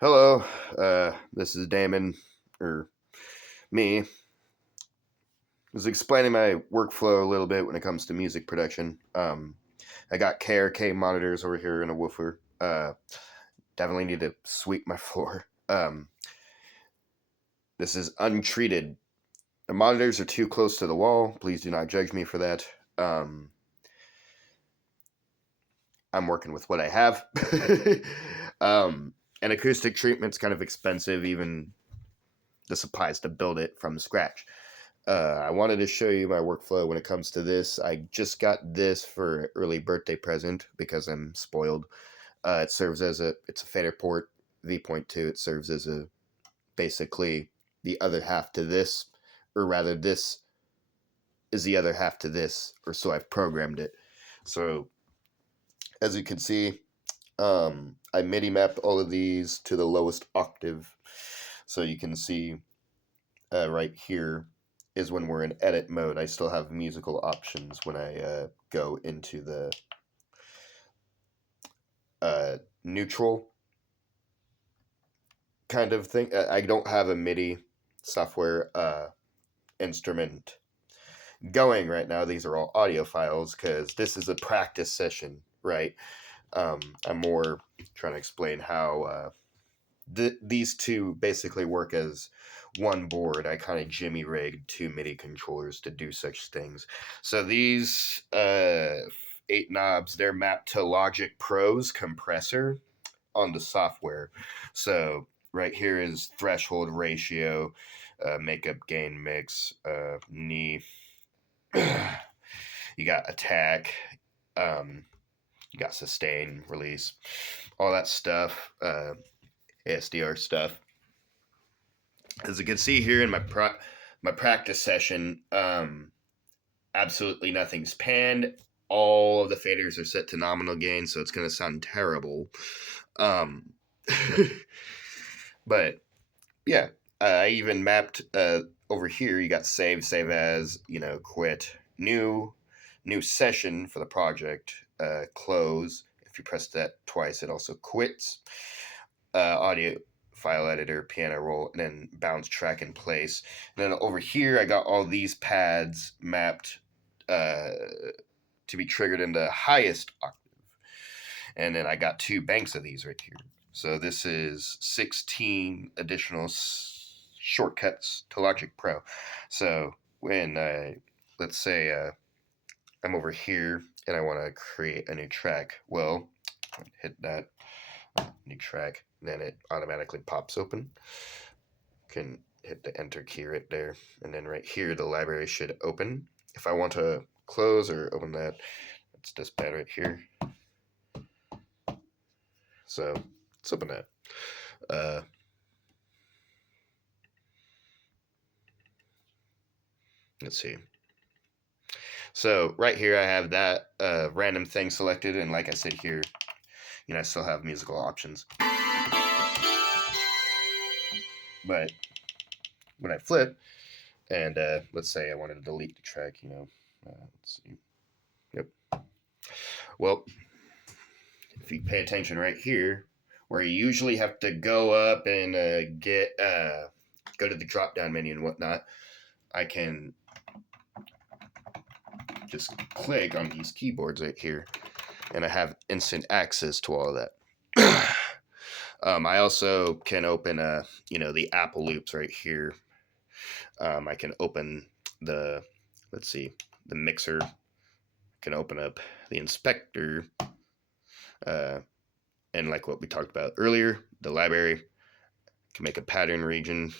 Hello, this is Damon, or me. I was explaining my workflow a little bit when it comes to music production. I got KRK monitors over here in a woofer. Definitely need to sweep my floor. This is untreated. The monitors are too close to the wall. Please do not judge me for that. I'm working with what I have. And acoustic treatment's kind of expensive, even the supplies to build it from scratch. I wanted to show you my workflow when it comes to this. I just got this for an early birthday present because I'm spoiled. It serves as it's a FaderPort V.2. It serves as basically the other half to this, or rather this is the other half to this, or so I've programmed it. So as you can see, I MIDI mapped all of these to the lowest octave. So you can see right here is when we're in edit mode. I still have musical options when I go into the neutral kind of thing. I don't have a MIDI software instrument going right now. These are all audio files because this is a practice session, right? I'm more trying to explain how these two basically work as one board. I kind of jimmy rigged two MIDI controllers to do such things. So these 8 knobs, they're mapped to Logic Pro's compressor on the software. So right here is threshold ratio, makeup gain mix, knee. You got attack, you got sustain, release, all that stuff, ASDR stuff. As you can see here in my practice session, absolutely nothing's panned. All of the faders are set to nominal gain, so it's going to sound terrible. But yeah, I even mapped over here. You got save as, quit, new session for the project, close. If you press that twice, it also quits. Audio file editor, piano roll, and then bounce track in place. And then over here, I got all these pads mapped to be triggered in the highest octave. And then I got 2 banks of these right here. So this is 16 additional shortcuts to Logic Pro. So when let's say I'm over here and I want to create a new track, well, hit that new track, then it automatically pops open. Can hit the enter key right there, and then right here the library should open. If I want to close or open that, it's this pad right here. So let's open that. Let's see. So right here I have that random thing selected, and like I said here, I still have musical options. But when I flip, and let's say I wanted to delete the track, let's see. Yep. Well, if you pay attention right here, where you usually have to go up and go to the drop down menu and whatnot, I can just click on these keyboards right here, and I have instant access to all of that. I also can open the Apple loops right here. I can open the mixer. I can open up the inspector, and like what we talked about earlier, the library. Can make a pattern region.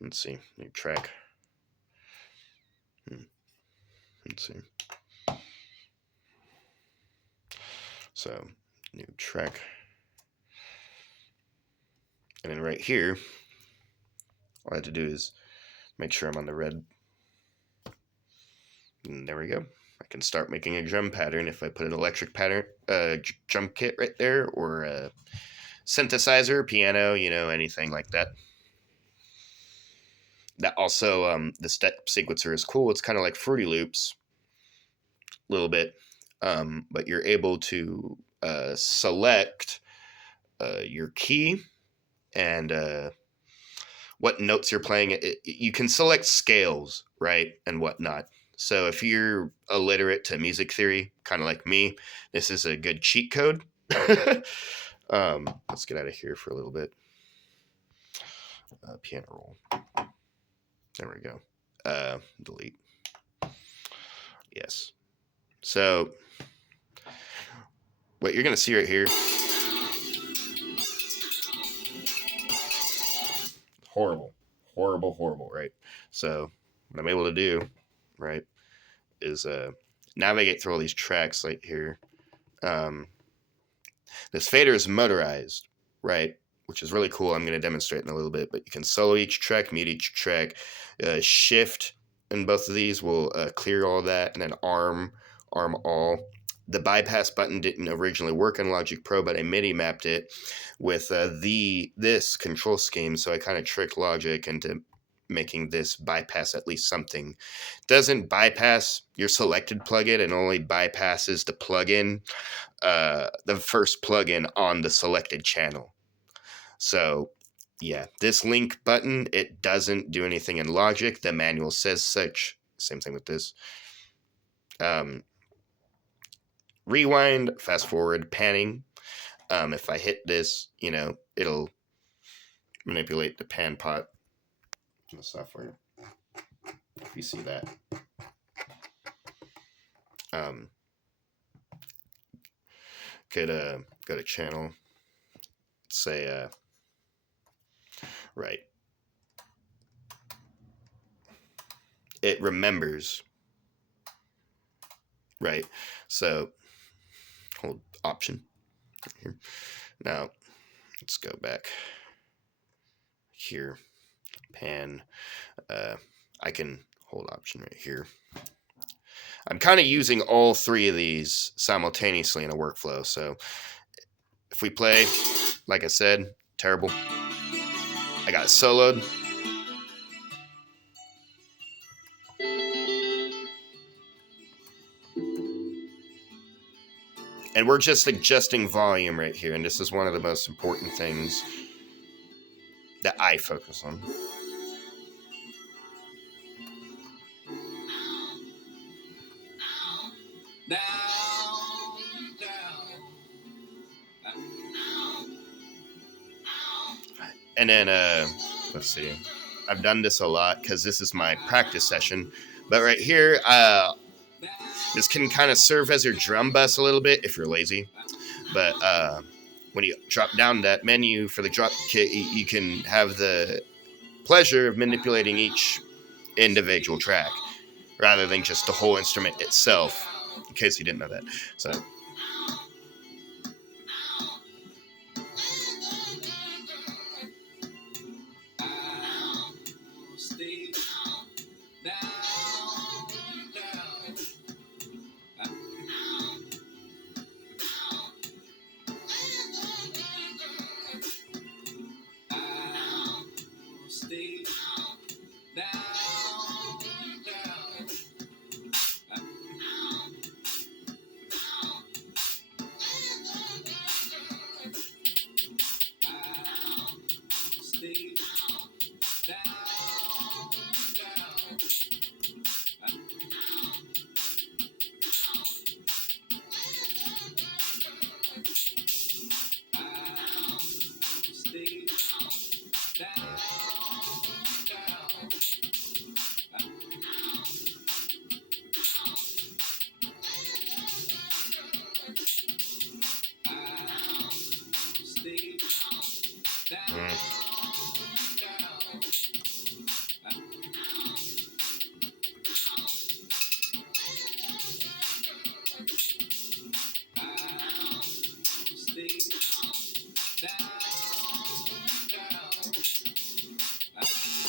Let's see, new track. Let's see. So, new track. And then right here, all I have to do is make sure I'm on the red. And there we go. I can start making a drum pattern if I put an electric pattern, drum kit right there, or a synthesizer, piano, anything like that. That also, the step sequencer is cool. It's kind of like Fruity Loops, a little bit, but you're able to select your key and what notes you're playing. You can select scales, right, and whatnot. So if you're illiterate to music theory, kind of like me, this is a good cheat code. Let's get out of here for a little bit. Piano roll. There we go. Delete. Yes. So what you're going to see right here, horrible, right? So what I'm able to do, right, is navigate through all these tracks right here. This fader is motorized, right, which is really cool. I'm going to demonstrate in a little bit, but you can solo each track, mute each track, shift in both of these will clear all that, and then arm all. The bypass button didn't originally work in Logic Pro, but I MIDI mapped it with this control scheme, so I kind of tricked Logic into making this bypass at least something. Doesn't bypass your selected plugin, and only bypasses the plugin, the first plugin on the selected channel. So yeah, this link button, it doesn't do anything in Logic. The manual says such. Same thing with this. Rewind, fast forward, panning. If I hit this, it'll manipulate the pan pot in the software. If you see that. Could go to channel, say, right. It remembers, right? So hold option here. Now let's go back here, pan. I can hold option right here. I'm kind of using all three of these simultaneously in a workflow. So if we play, like I said, terrible. I got it soloed. And we're just adjusting volume right here. And this is one of the most important things that I focus on. And then, let's see. I've done this a lot because this is my practice session. But right here, this can kind of serve as your drum bus a little bit if you're lazy. But when you drop down that menu for the drop kit, you can have the pleasure of manipulating each individual track rather than just the whole instrument itself, in case you didn't know that. So.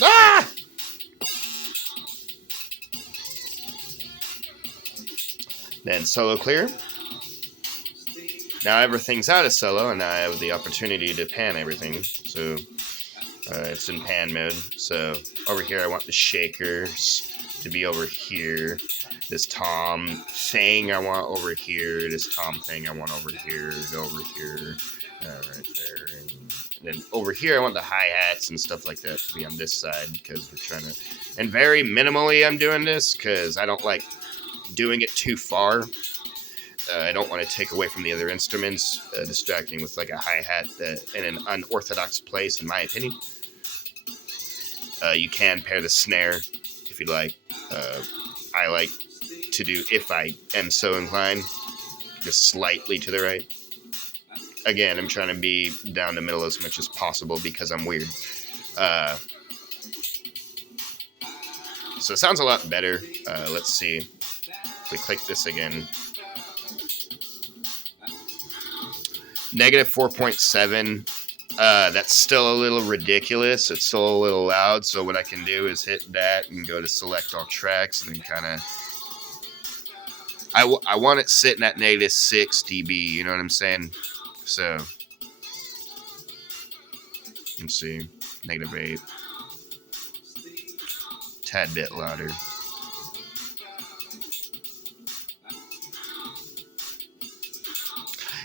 Ah! Then solo clear. Now everything's out of solo, and now I have the opportunity to pan everything. So it's in pan mode. So over here, I want the shakers to be over here. This tom thing I want over here. This tom thing I want over here. Go over here. right there. And then over here, I want the hi-hats and stuff like that to be on this side because we're trying to... And very minimally I'm doing this because I don't like doing it too far. I don't want to take away from the other instruments, distracting with like a hi-hat in an unorthodox place, in my opinion. You can pair the snare if you'd like. I like to do, if I am so inclined, just slightly to the right. Again, I'm trying to be down the middle as much as possible because I'm weird. So it sounds a lot better. Let's see. If we click this again. Negative 4.7. That's still a little ridiculous. It's still a little loud. So what I can do is hit that and go to select all tracks and then kind of... I want it sitting at negative 6 dB. You know what I'm saying? So let's see. Negative 8. Tad bit louder.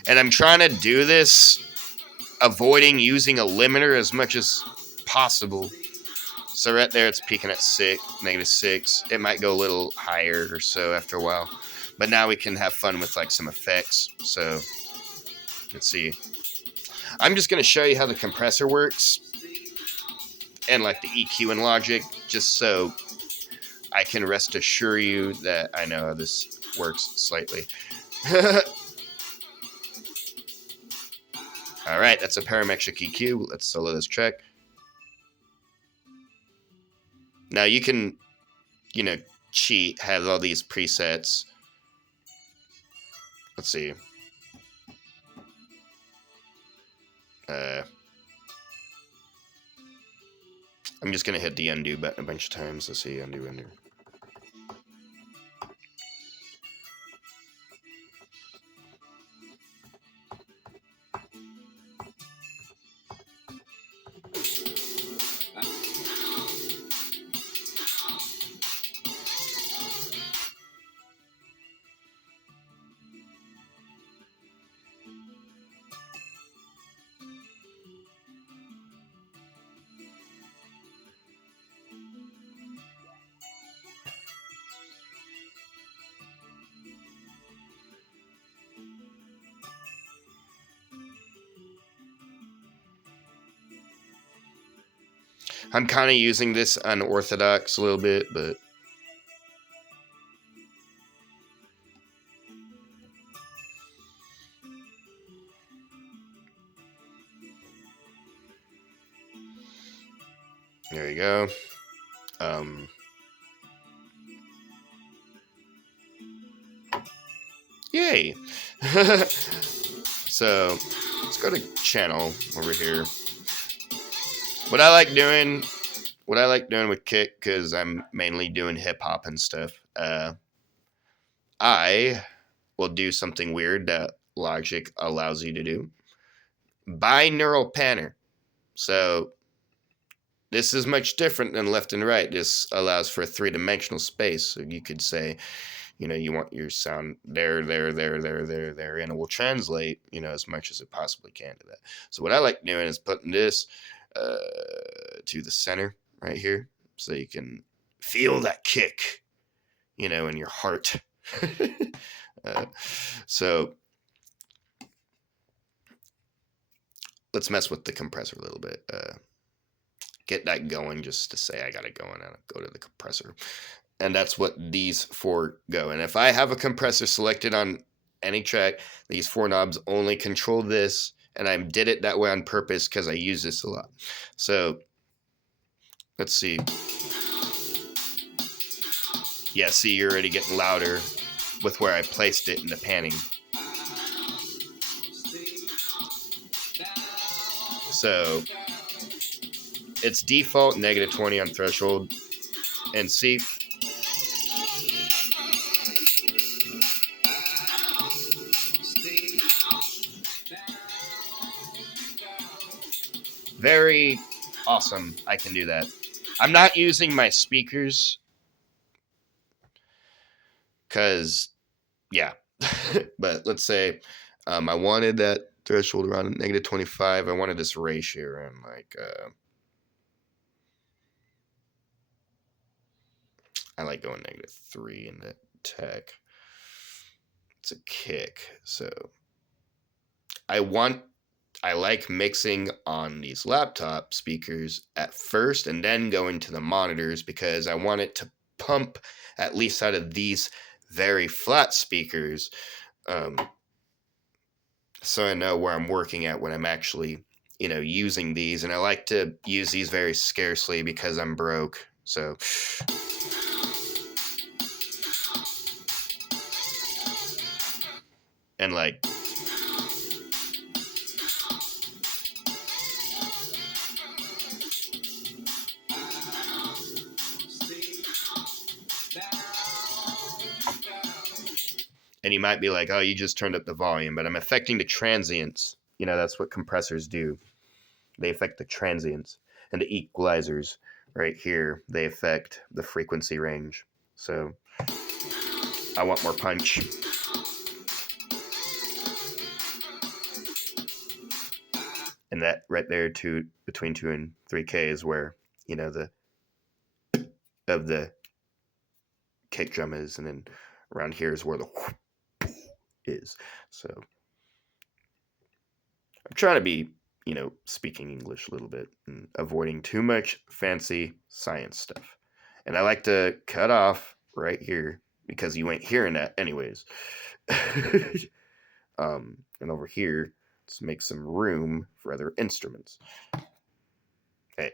And I'm trying to do this avoiding using a limiter as much as possible. So right there it's peaking at negative 6. It might go a little higher or so after a while. But now we can have fun with like some effects. So let's see. I'm just going to show you how the compressor works. And like the EQ and Logic. Just so I can rest assure you that I know how this works slightly. Alright, that's a parametric EQ. Let's solo this track. Now you can, cheat, have all these presets. Let's see. I'm just going to hit the undo button a bunch of times. Let's see, undo. I'm kind of using this unorthodox a little bit, but there you go. Yay! So let's go to channel over here. What I like doing with kick, because I'm mainly doing hip hop and stuff, I will do something weird that Logic allows you to do. Binaural panner. So this is much different than left and right. This allows for a 3-dimensional space. So you could say, you want your sound there, and it will translate, as much as it possibly can to that. So what I like doing is putting this to the center right here, so you can feel that kick, in your heart. So let's mess with the compressor a little bit. Get that going, just to say I got it going, and go to the compressor. And that's what these 4 go. And if I have a compressor selected on any track, these 4 knobs only control this. And I did it that way on purpose because I use this a lot. So let's see. Yeah, see, you're already getting louder with where I placed it in the panning. So it's default negative 20 on threshold. And see, very awesome. I can do that. I'm not using my speakers because, yeah. But let's say I wanted that threshold around negative 25. I wanted this ratio around like I like going negative 3 in the tech. It's a kick. So I like mixing on these laptop speakers at first and then going to the monitors because I want it to pump at least out of these very flat speakers. So I know where I'm working at when I'm actually, using these. And I like to use these very scarcely because I'm broke. So, and like, and you might be like, oh, you just turned up the volume, but I'm affecting the transients. That's what compressors do. They affect the transients, and the equalizers right here, they affect the frequency range. So I want more punch. And that right there between 2 and 3K is where, the of the kick drum is, and then around here is where the is. So I'm trying to be, speaking English a little bit and avoiding too much fancy science stuff. And I like to cut off right here because you ain't hearing that anyways. And over here, let's make some room for other instruments. Hey.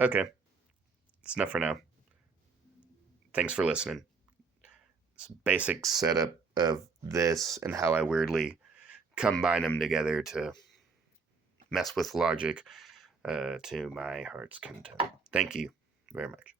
Okay. It's enough for now. Thanks for listening. It's a basic setup of this and how I weirdly combine them together to mess with logic to my heart's content. Thank you very much.